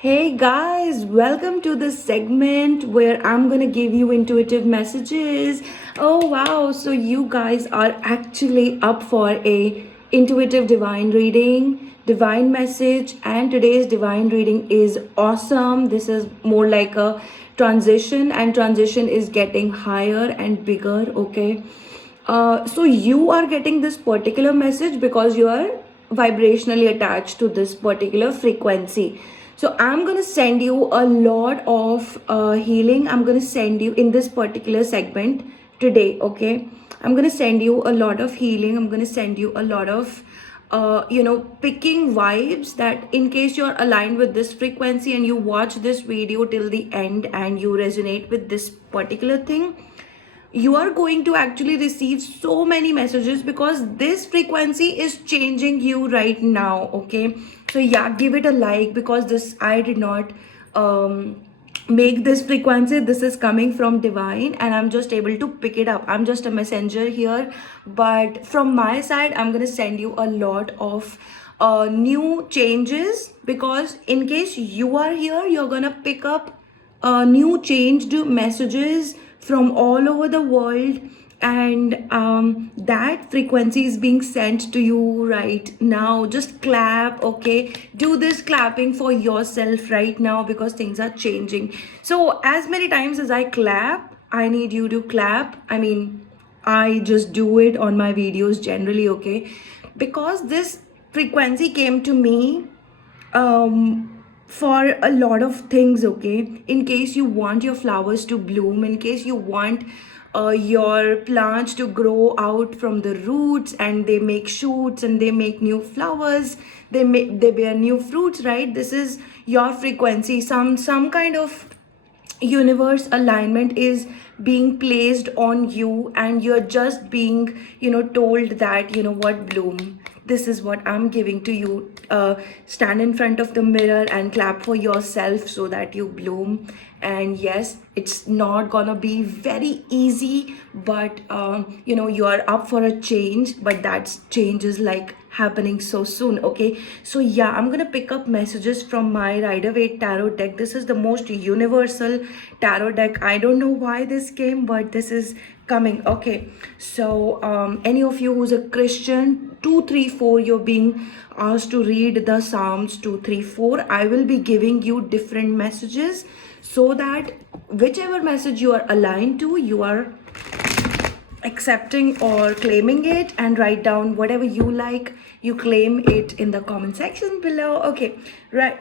Hey guys, welcome to the segment where I'm gonna give you intuitive messages. Oh wow, so you guys are actually up for a intuitive divine reading, divine message, and today's divine reading is awesome. This is more like a transition, and transition is getting higher and bigger, okay? So you are getting this particular message because you are vibrationally attached to this particular frequency. So I'm going to send you a lot of healing. I'm going to send you in this particular segment today, okay? I'm going to send you a lot of healing. I'm going to send you a lot of picking vibes, that in case you're aligned with this frequency and you watch this video till the end and you resonate with this particular thing, you are going to actually receive so many messages because this frequency is changing you right now. Okay, so yeah, give it a like, because this I did not make this frequency. This is coming from divine and I'm just able to pick it up. I'm just a messenger here, but from my side I'm going to send you a lot of new changes, because in case you are here, you're gonna pick up new changed messages from all over the world, and that frequency is being sent to you right now. Just clap, okay? Do this clapping for yourself right now because things are changing. So as many times as I clap, I need you to clap. I mean, I just do it on my videos generally, okay? Because this frequency came to me for a lot of things, okay? In case you want your flowers to bloom, in case you want your plants to grow out from the roots and they make shoots and they make new flowers, they bear new fruits, right? This is your frequency. Some kind of universe alignment is being placed on you, and you're just being told that, what, bloom. This is what I'm giving to you. Stand in front of the mirror and clap for yourself so that you bloom. And yes, it's not gonna be very easy, but you are up for a change, but that change is like happening so soon. Okay, so yeah, I'm gonna pick up messages from my Rider-Waite tarot deck. This is the most universal tarot deck. I don't know why this came, but this is coming. Okay, so any of you who's a Christian, 234, you're being asked to read the Psalms 234. I will be giving you different messages so that whichever message you are aligned to, you are accepting or claiming it, and write down whatever you like. You claim it in the comment section below. Okay, right.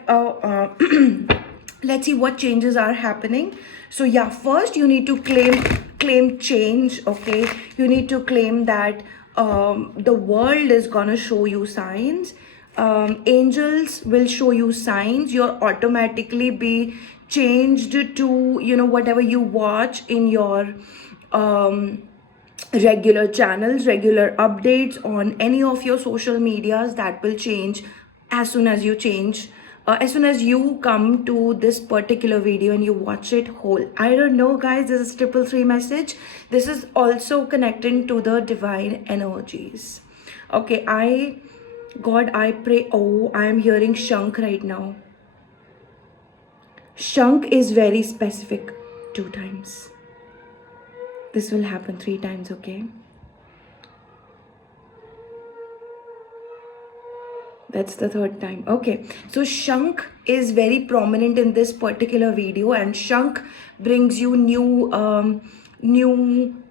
Let's see what changes are happening. So yeah, first you need to claim change. Okay, you need to claim that the world is gonna show you signs. Angels will show you signs. You'll automatically be changed to whatever you watch in your regular channels, regular updates on any of your social medias. That will change as soon as you change, as soon as you come to this particular video and you watch it whole. I don't know, guys, this is 333 message. This is also connecting to the divine energies. Okay, God, I pray. Oh, I am hearing Shank right now. Shank is very specific. 2 times. This will happen 3 times, okay? That's the 3rd time. Okay, so Shank is very prominent in this particular video, and Shank brings you new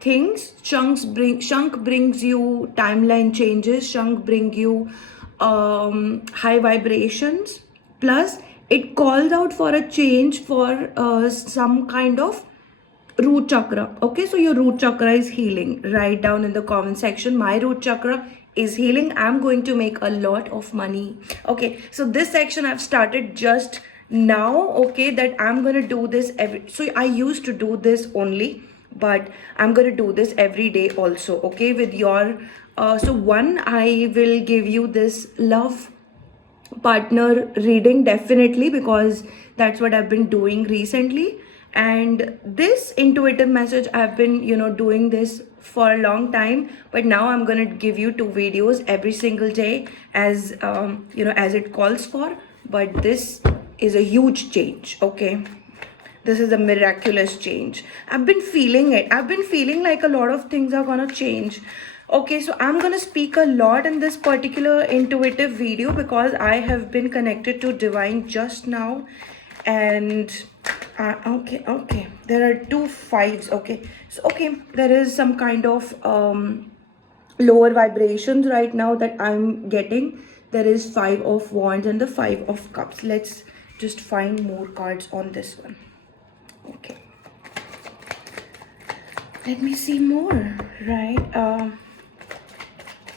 things. Shank brings you timeline changes. Shank bring you high vibrations. Plus, it calls out for a change for some kind of root chakra. Okay, so your root chakra is healing. Write down in the comment section, my root chakra is healing. I'm going to make a lot of money. Okay, so this section I've started just now. Okay, that I'm gonna do this every, so I used to do this only, but I'm gonna do this every day also. Okay, with your so one, I will give you this love partner reading, definitely, because that's what I've been doing recently. And this intuitive message, I've been doing this for a long time, but now I'm gonna give you 2 videos every single day as as it calls for. But this is a huge change, okay? This is a miraculous change. I've been feeling it. I've been feeling like a lot of things are gonna change. Okay, so I'm gonna speak a lot in this particular intuitive video because I have been connected to divine just now. And okay, there are two fives. Okay, so okay, there is some kind of lower vibrations right now that I'm getting. There is Five of Wands and the Five of Cups. Let's just find more cards on this one. Okay, let me see more. Right,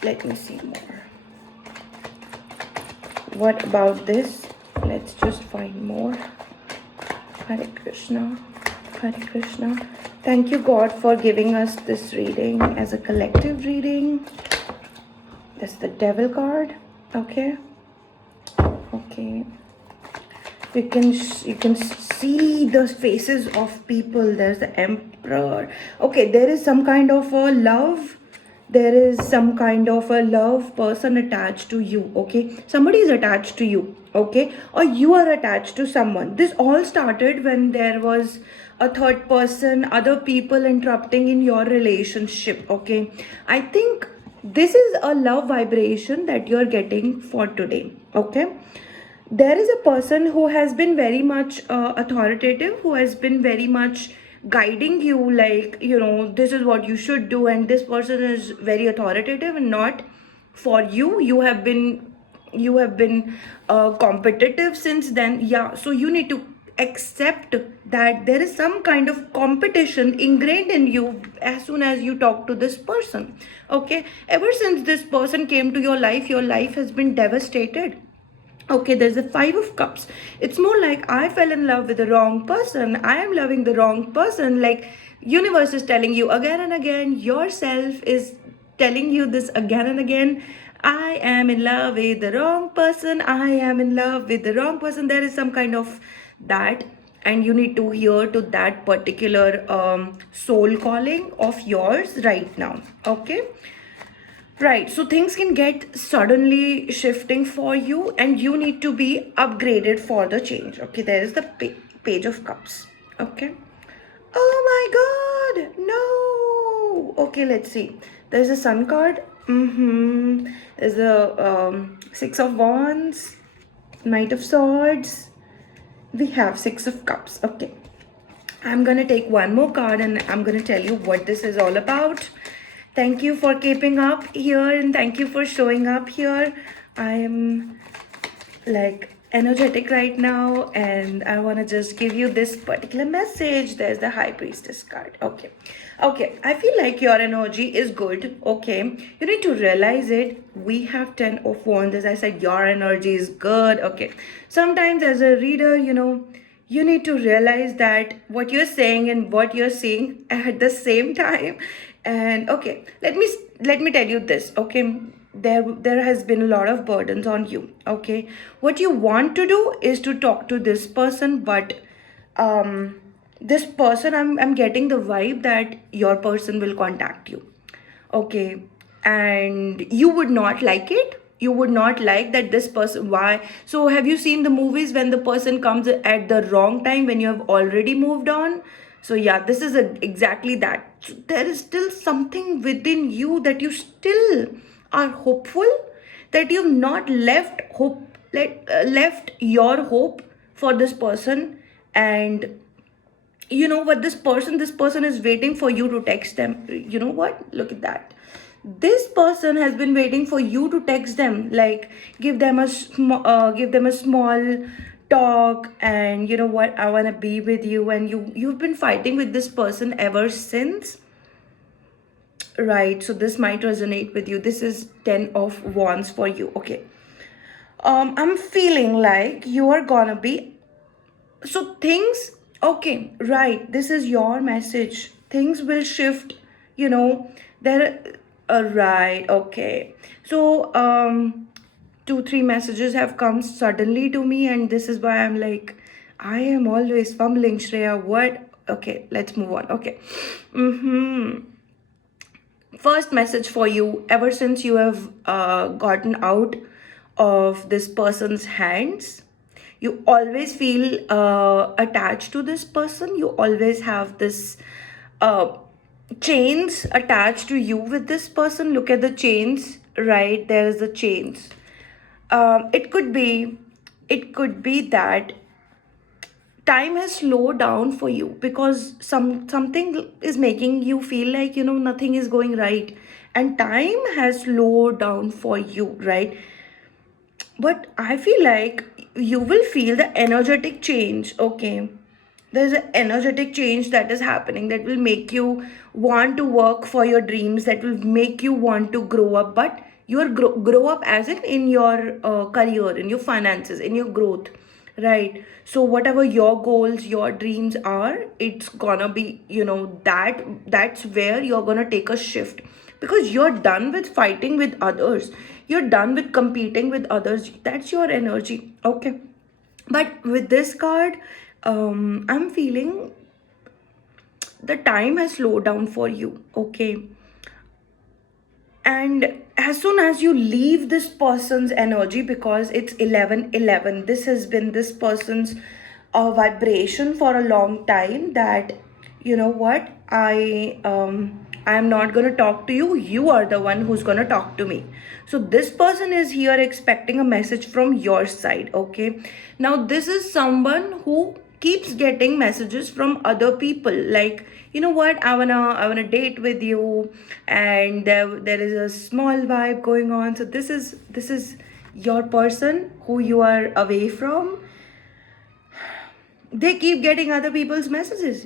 let me see more. What about this? Let's just find more. Hare Krishna, Hare Krishna. Thank you, God, for giving us this reading as a collective reading. That's the Devil card. Okay. Okay. You can see the faces of people. There's the Emperor. Okay, there is some kind of a love. There is some kind of a love person attached to you. Okay, somebody is attached to you. Okay, or you are attached to someone. This all started when there was a third person, other people interrupting in your relationship. Okay, I think this is a love vibration that you're getting for today. Okay, there is a person who has been very much authoritative, who has been very much guiding you, like, you know, this is what you should do, and this person is very authoritative and not for you. You have been competitive since then. Yeah, so you need to accept that there is some kind of competition ingrained in you as soon as you talk to this person. Okay, ever since this person came to your life has been devastated. Okay, there's a Five of Cups. It's more like I fell in love with the wrong person. I am loving the wrong person. Like, universe is telling you again and again. Yourself is telling you this again and again. I am in love with the wrong person. I am in love with the wrong person. There is some kind of that, and you need to hear to that particular soul calling of yours right now. Okay. Right, so things can get suddenly shifting for you, and you need to be upgraded for the change. Okay, there is the Page of Cups. Okay. Oh my god, no. Okay, let's see. There's a Sun card. There's a Six of Wands, Knight of Swords. We have Six of Cups. Okay. I'm gonna take one more card and I'm gonna tell you what this is all about. Thank you for keeping up here and thank you for showing up here. I am like energetic right now and I want to just give you this particular message. There's the High Priestess card. Okay, I feel like your energy is good. Okay, you need to realize it. We have 10 of Wands. As I said, your energy is good. Okay, sometimes as a reader, you need to realize that what you're saying and what you're seeing at the same time. And okay, let me tell you this. Okay, there has been a lot of burdens on you. Okay, what you want to do is to talk to this person, but this person, I'm getting the vibe that your person will contact you. Okay, and you would not like it. You would not like that this person. Why? So have you seen the movies when the person comes at the wrong time when you have already moved on? So yeah, this is exactly that. So there is still something within you that you still are hopeful, that you've not left your hope for this person. And you know what, this person is waiting for you to text them. You know what, look at that. This person has been waiting for you to text them, like give them a small talk, and you know what, I want to be with you. And you've been fighting with this person ever since. Right, so this might resonate with you. This is 10 of Wands for you. Okay, I'm feeling like you are gonna be, so things, okay, right, this is your message. Things will shift, there. Right, okay. So 2-3 messages have come suddenly to me, and this is why I'm like, I am always fumbling, Shreya. What? Okay, let's move on. Okay. First message for you: ever since you have gotten out of this person's hands, You always feel attached to this person. You always have this uh, chains attached to you with this person. Look at the chains, right? There is the chains. It could be, that time has slowed down for you because something is making you feel like, nothing is going right, and time has slowed down for you, right? But I feel like you will feel the energetic change, okay? There's an energetic change that is happening that will make you want to work for your dreams, that will make you want to grow up. But you are grow up as in your career, in your finances, in your growth, right? So whatever your goals, your dreams are, it's gonna be, that's where you're gonna take a shift, because you're done with fighting with others, you're done with competing with others. That's your energy, okay? But with this card, I'm feeling the time has slowed down for you, okay? And as soon as you leave this person's energy, because it's 1111, this has been this person's vibration for a long time, that you know what, I'm not going to talk to you, you are the one who's going to talk to me. So this person is here expecting a message from your side, okay? Now this is someone who keeps getting messages from other people, like, you know what, I wanna date with you, and there is a small vibe going on. So this is your person who you are away from. They keep getting other people's messages,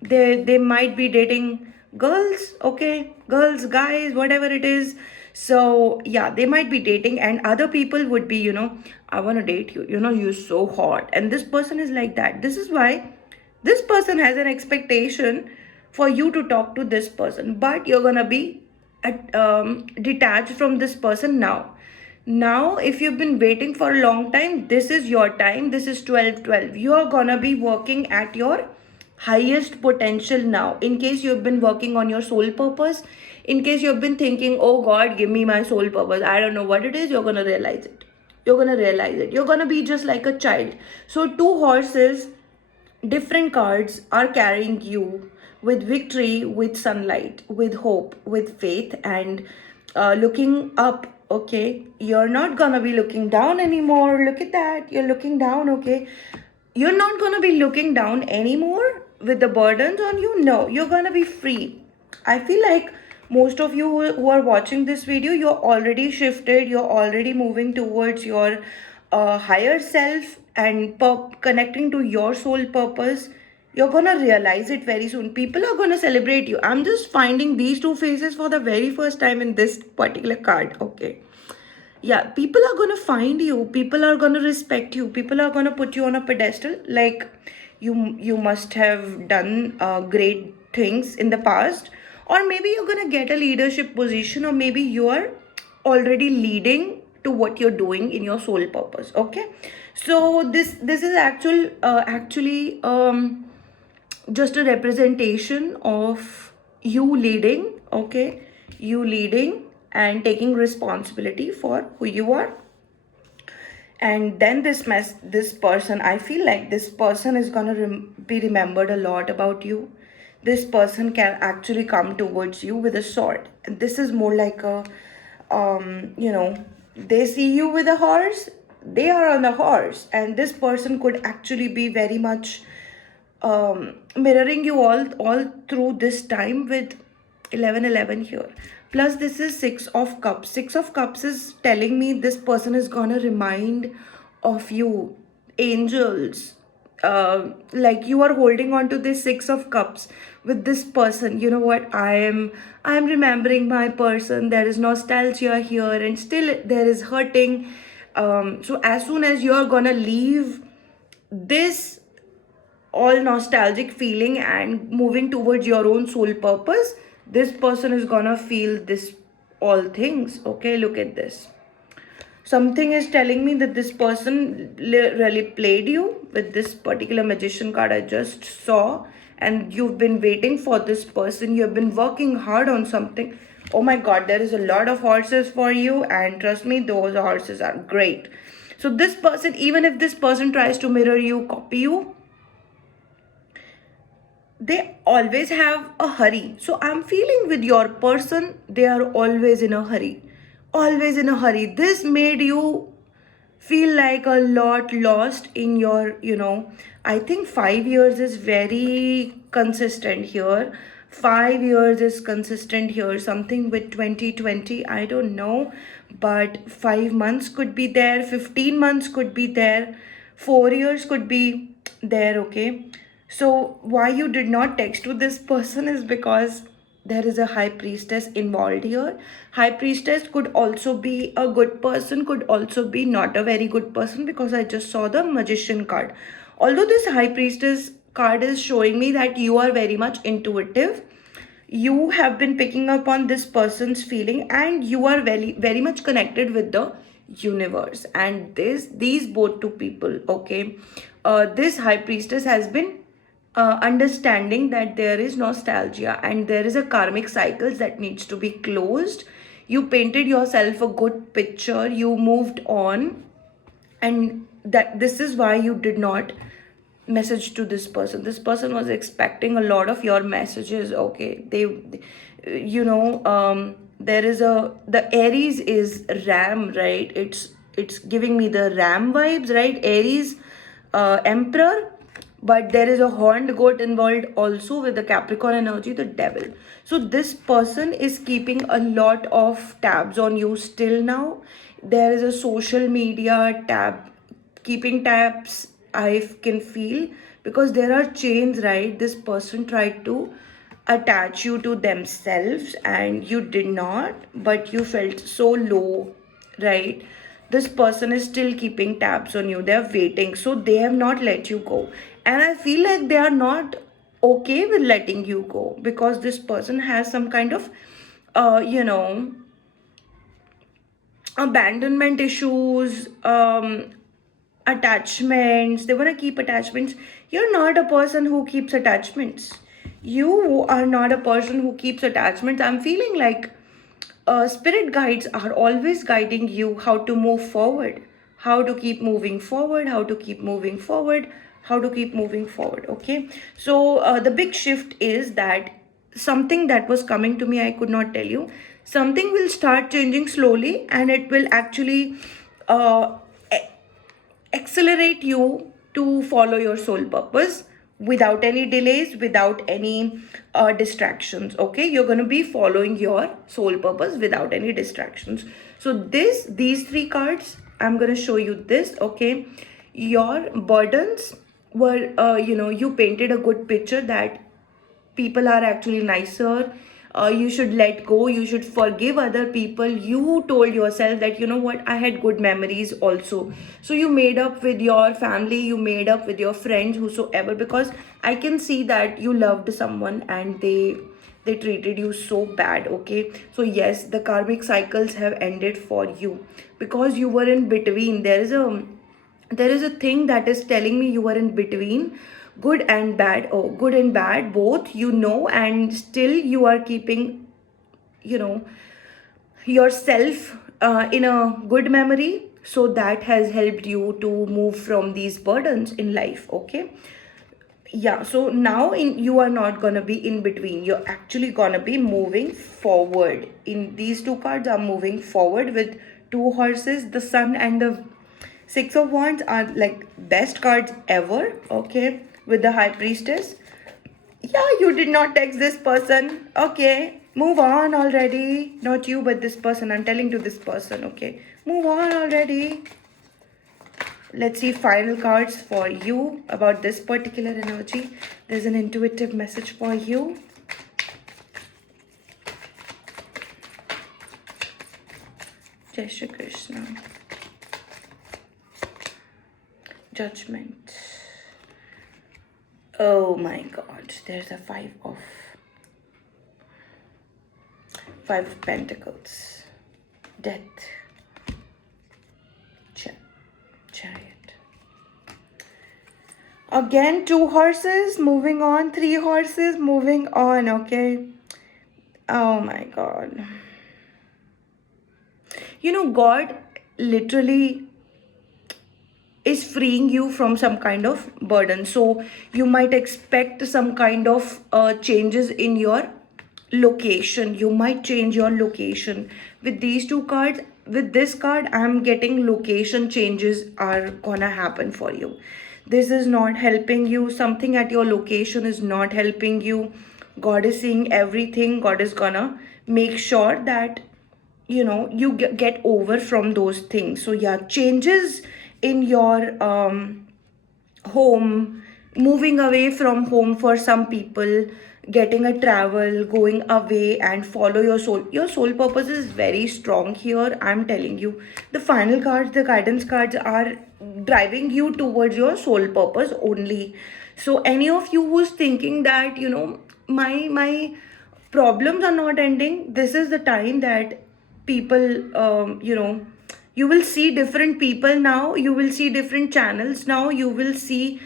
they might be dating girls, okay, girls, guys, whatever it is. So yeah, they might be dating, and other people would be, I want to date you, you're so hot, and this person is like that. This is why this person has an expectation for you to talk to this person, but you're gonna be detached from this person now. Now if you've been waiting for a long time, this is your time. This is 12/12. You're gonna be working at your highest potential now. In case you've been working on your soul purpose, in case you've been thinking, oh God, give me my soul purpose, I don't know what it is, you're gonna realize it. You're gonna be just like a child. So two horses, different cards, are carrying you with victory, with sunlight, with hope, with faith, and looking up, okay? You're not gonna be looking down anymore. Look at that, you're looking down, okay? You're not gonna be looking down anymore with the burdens on you. No, you're gonna be free. I feel like most of you who are watching this video, you're already shifted, you're already moving towards your higher self, and connecting to your soul purpose. You're gonna realize it very soon. People are gonna celebrate you. I'm just finding these two faces for the very first time in this particular card, okay? Yeah, people are gonna find you, people are gonna respect you, people are gonna put you on a pedestal, like you must have done great things in the past, or maybe you're gonna get a leadership position, or maybe you are already leading to what you're doing in your soul purpose, okay? So this is actually just a representation of you leading, okay? You leading and taking responsibility for who you are. And then this person, I feel like this person is going to be remembered a lot about you. This person can actually come towards you with a sword, and this is more like a they see you with a horse, they are on a horse, and this person could actually be very much mirroring you all through this time with 1111 here. Plus this is 6 of cups. 6 of cups is telling me this person is gonna remind of you, angels, like you are holding on to this 6 of cups with this person. You know what, I am remembering my person, there is nostalgia here, and still there is hurting. So as soon as you're gonna leave this all nostalgic feeling and moving towards your own soul purpose, this person is gonna feel this all things, okay? Look at this. Something is telling me that this person really played you with this particular magician card I just saw, and you've been waiting for this person, you've been working hard on something. Oh my God, there is a lot of horses for you, and trust me, those horses are great. So this person, even if this person tries to mirror you, copy you, they always have a hurry. So I'm feeling with your person, they are always in a hurry. Always in a hurry. This made you feel like a lot lost in your, I think 5 years is very consistent here. 5 years is consistent here. Something with 2020, I don't know. But 5 months could be there, 15 months could be there, 4 years could be there, okay? So, why you did not text to this person is because there is a high priestess involved here. High priestess could also be a good person, could also be not a very good person, because I just saw the magician card. Although this high priestess card is showing me that you are very much intuitive, you have been picking up on this person's feeling, and you are very much connected with the universe. And these both two people, okay, this high priestess has been understanding that there is nostalgia and there is a karmic cycles that needs to be closed. You painted yourself a good picture, you moved on, and that this is why you did not message to this person. This person was expecting a lot of your messages, okay? There is the Aries is ram, right? It's giving me the ram vibes, right? Aries, emperor, but there is a horned goat involved also with the Capricorn energy, the devil. So this person is keeping a lot of tabs on you still now. There is a social media tab, keeping tabs, I can feel, because there are chains, right? This person tried to attach you to themselves and you did not, but you felt so low, right? This person is still keeping tabs on you, they're waiting, so they have not let you go. And I feel like they are not okay with letting you go, because this person has some kind of uh you know abandonment issues, attachments. They want to keep attachments. You're not a person who keeps attachments. You are not a person who keeps attachments. I'm feeling like spirit guides are always guiding you how to move forward, how to keep moving forward, how to keep moving forward, how to keep moving forward, okay? So the big shift is that something that was coming to me, I could not tell you, something will start changing slowly, and it will actually uh, accelerate you to follow your soul purpose without any delays, without any distractions, okay? You're going to be following your soul purpose without any distractions. So these three cards, I'm going to show you this, okay? Your burdens were, you painted a good picture that people are actually nicer. You should let go, you should forgive other people. You told yourself that, you know what, I had good memories also. So you made up with your family, you made up with your friends, whosoever, because I can see that you loved someone and they treated you so bad, okay? So yes, the karmic cycles have ended for you, because you were in between. There is a thing that is telling me you were in between good and bad, oh, good and bad both, and still you are keeping, you know yourself in a good memory. So that has helped you to move from these burdens in life, okay? Yeah, so now you are not gonna be in between, you're actually gonna be moving forward. In these two cards are moving forward with two horses. The sun and the six of wands are like best cards ever, okay? With the high priestess, yeah, you did not text this person, okay? Move on already. Not you, but this person. I'm telling to this person, okay? Move on already. Let's see final cards for you about this particular energy. There's an intuitive message for you. Jai Shri Krishna. Judgment. Oh my god, there's a five of pentacles. Death. Chariot. Again, two horses moving on, three horses moving on, okay? Oh my god. God literally is freeing you from some kind of burden. So you might expect some kind of changes in your location. You might change your location with these two cards. With this card, I'm getting location changes are gonna happen for you. This is not helping you. Something at your location is not helping you. God is seeing everything. God is gonna make sure that you get over from those things. So yeah, changes in your home, moving away from home for some people, getting a travel, going away and follow your soul. Your soul purpose is very strong here. I'm telling you, the final cards, the guidance cards are driving you towards your soul purpose only. So any of you who's thinking that my problems are not ending, this is the time that people you will see different people now, you will see different channels now, you will see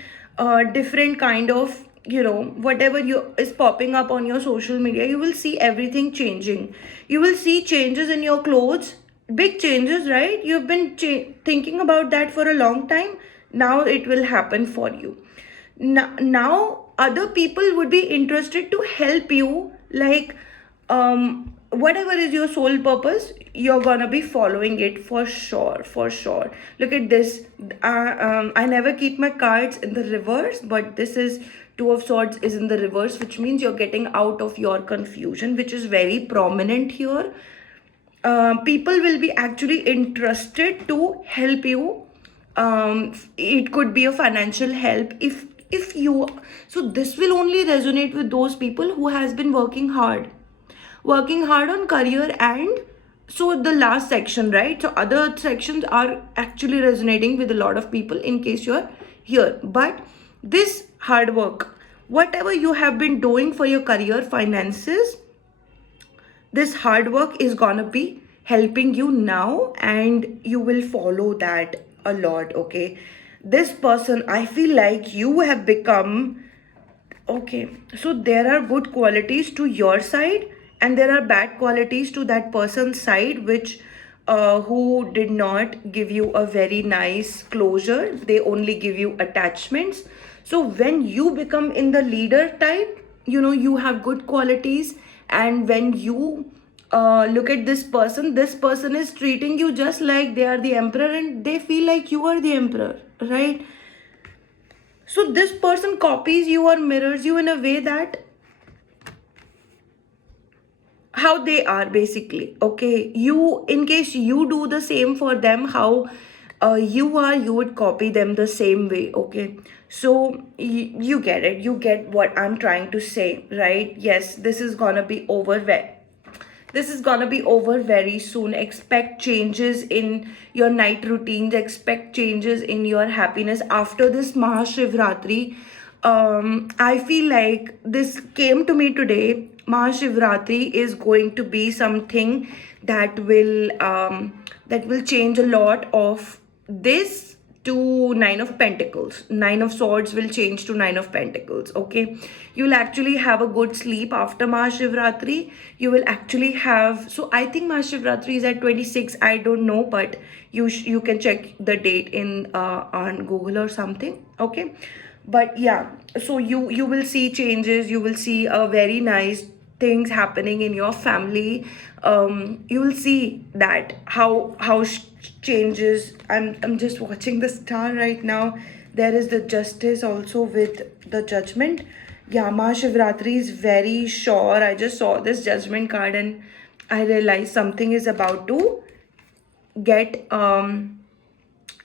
different kind of whatever you is popping up on your social media. You will see everything changing. You will see changes in your clothes, big changes, right? You've been thinking about that for a long time. Now it will happen for you. Now other people would be interested to help you, like whatever is your soul purpose, you're gonna be following it for sure, for sure. Look at this. I never keep my cards in the reverse, but this is two of swords is in the reverse, which means you're getting out of your confusion, which is very prominent here. People will be actually interested to help you. It could be a financial help if you. So this will only resonate with those people who has been working hard on career. And so the last section, right? So other sections are actually resonating with a lot of people in case you're here. But this hard work, whatever you have been doing for your career, finances, this hard work is gonna be helping you now, and you will follow that a lot. Okay, this person, I feel like you have become. Okay, so there are good qualities to your side and there are bad qualities to that person's side, which who did not give you a very nice closure. They only give you attachments. So when you become in the leader type, you have good qualities. And when you look at this person is treating you just like they are the emperor and they feel like you are the emperor, right? So this person copies you or mirrors you in a way that how they are basically. Okay, you, in case you do the same for them, how you are, you would copy them the same way. Okay, so you get it, you get what I'm trying to say, right? Yes, this is gonna be over very soon. Expect changes in your night routines, expect changes in your happiness after this Mahashivratri. I feel like this came to me today. Mahashivratri is going to be something that will change a lot of this to Nine of Pentacles. Nine of Swords will change to Nine of Pentacles. Okay, you'll actually have a good sleep after Mahashivratri. You will actually have. So I think Mahashivratri is at 26. I don't know, but you can check the date in on Google or something. Okay, but yeah. So you will see changes. You will see a very nice things happening in your family. You will see that how changes. I'm just watching the star right now. There is the justice also with the judgment. Yeah, Mahashivratri is very sure. I just saw this judgment card and I realized something is about to get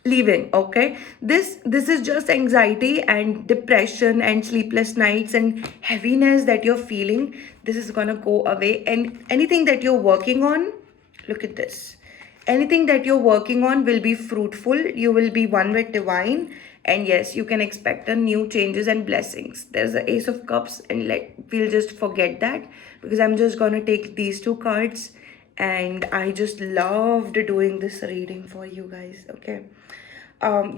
leaving. Okay, this is just anxiety and depression and sleepless nights and heaviness that you're feeling. This is gonna go away. And anything that you're working on, look at this, anything that you're working on will be fruitful. You will be one with divine. And yes, you can expect a new changes and blessings. There's the Ace of Cups, and we'll just forget that because I'm just gonna take these two cards. And I just loved doing this reading for you guys. Okay,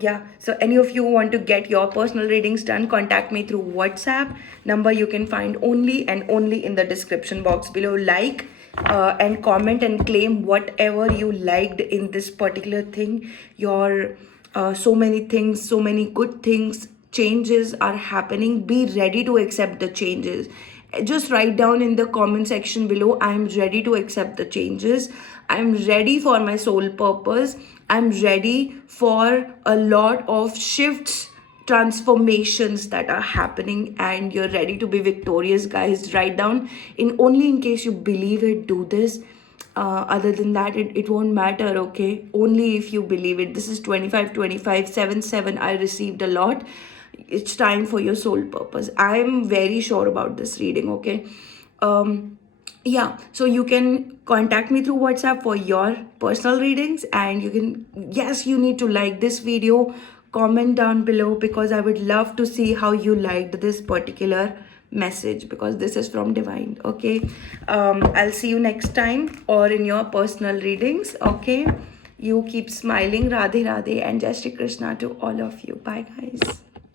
yeah, so any of you want to get your personal readings done, contact me through WhatsApp. Number you can find only and only in the description box below. Like and comment and claim whatever you liked in this particular thing. Your so many things, so many good things, changes are happening. Be ready to accept the changes. Just write down in the comment section below, I'm ready to accept the changes. I'm ready for my soul purpose. I'm ready for a lot of shifts, transformations that are happening, and you're ready to be victorious. Guys, write down, in only in case you believe it, do this. Other than that, it won't matter. Okay, only if you believe it. This is 25 25 7 7. I received a lot. It's time for your soul purpose. I'm very sure about this reading. Okay. Yeah, so you can contact me through WhatsApp for your personal readings, and you can, yes, you need to like this video, comment down below, because I would love to see how you liked this particular message, because this is from divine. Okay, I'll see you next time or in your personal readings. Okay, you keep smiling. Radhe Radhe and Jai Shri Krishna to all of you. Bye guys.